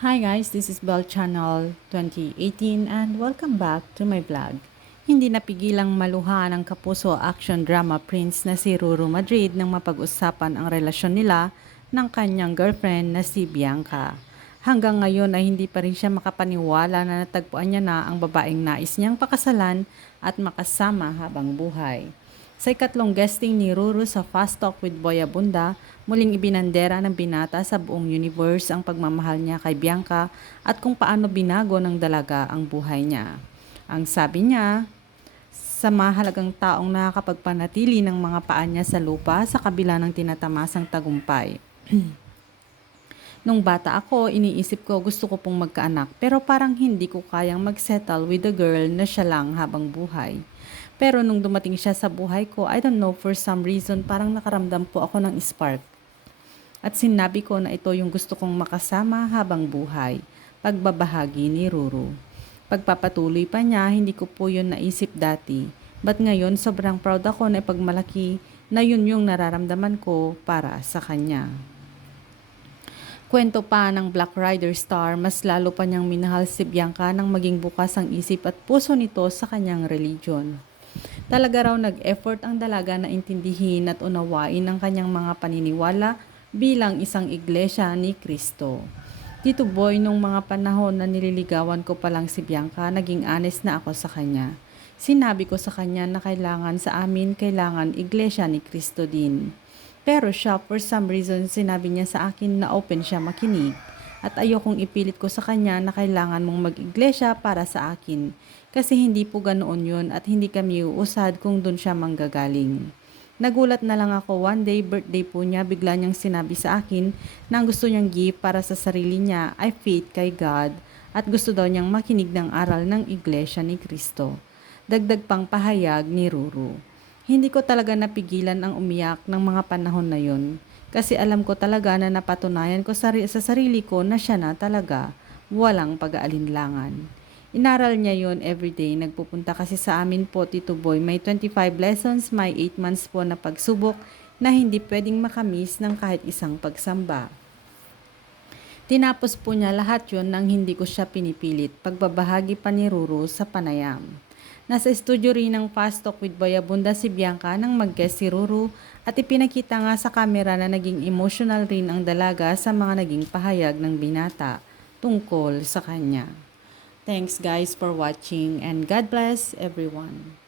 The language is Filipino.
Hi guys, this is Bell Channel 2018 and welcome back to my vlog. Hindi napigilang maluha ng kapuso action drama prince na si Ruru Madrid nang mapag-usapan ang relasyon nila ng kanyang girlfriend na si Bianca. Hanggang ngayon ay hindi pa rin siya makapaniwala na natagpuan niya na ang babaeng nais niyang pakasalan at makasama habang buhay. Sa ikatlong guesting ni Ruru sa Fast Talk with Boy Abunda, muling ibinandera ng binata sa buong universe ang pagmamahal niya kay Bianca at kung paano binago ng dalaga ang buhay niya. Ang sabi niya, sa mahalagang taong nakakapagpanatili ng mga paa niya sa lupa sa kabila ng tinatamasang tagumpay. Nung bata ako, iniisip ko gusto ko pong magkaanak pero parang hindi ko kayang magsettle with a girl na siya lang habang buhay. Pero nung dumating siya sa buhay ko, I don't know, for some reason, parang nakaramdam po ako ng spark. At sinabi ko na ito yung gusto kong makasama habang buhay, pagbabahagi ni Ruru. Pagpapatuloy pa niya, hindi ko po yun naisip dati. But ngayon, sobrang proud ako na ipagmalaki na yun yung nararamdaman ko para sa kanya. Kwento pa ng Black Rider Star, mas lalo pa niyang minahal si Bianca nang maging bukas ang isip at puso nito sa kanyang religion. Talaga raw nag-effort ang dalaga na intindihin at unawain ang kanyang mga paniniwala bilang isang iglesia ni Kristo. Tito Boy, nung mga panahon na nililigawan ko pa lang si Bianca, naging honest na ako sa kanya. Sinabi ko sa kanya na kailangan sa amin, kailangan iglesia ni Kristo din. Pero siya, for some reason, sinabi niya sa akin na open siya makinig. At ayokong ipilit ko sa kanya na kailangan mong mag-iglesia para sa akin. Kasi hindi po ganoon yun at hindi kami uusad kung doon siya manggagaling. Nagulat na lang ako one day, birthday po niya, bigla niyang sinabi sa akin na ang gusto niyang gift para sa sarili niya ay faith kay God at gusto daw niyang makinig ng aral ng Iglesia ni Kristo. Dagdag pang pahayag ni Ruru. Hindi ko talaga napigilan ang umiyak ng mga panahon na yon. Kasi alam ko talaga na napatunayan ko sa, sa sarili ko na siya na talaga, walang pag-aalinlangan. Inaral niya yon everyday. Nagpupunta kasi sa amin po, Tito Boy. May 25 lessons, may 8 months po na pagsubok na hindi pwedeng makamis ng kahit isang pagsamba. Tinapos po niya lahat yon nang hindi ko siya pinipilit. Pagbabahagi pa ni Ruru sa panayam. Nasa studio rin ng Fast Talk with Boyabunda si Bianca nang mag-guest si Ruru at ipinakita nga sa kamera na naging emotional rin ang dalaga sa mga naging pahayag ng binata tungkol sa kanya. Thanks guys for watching and God bless everyone.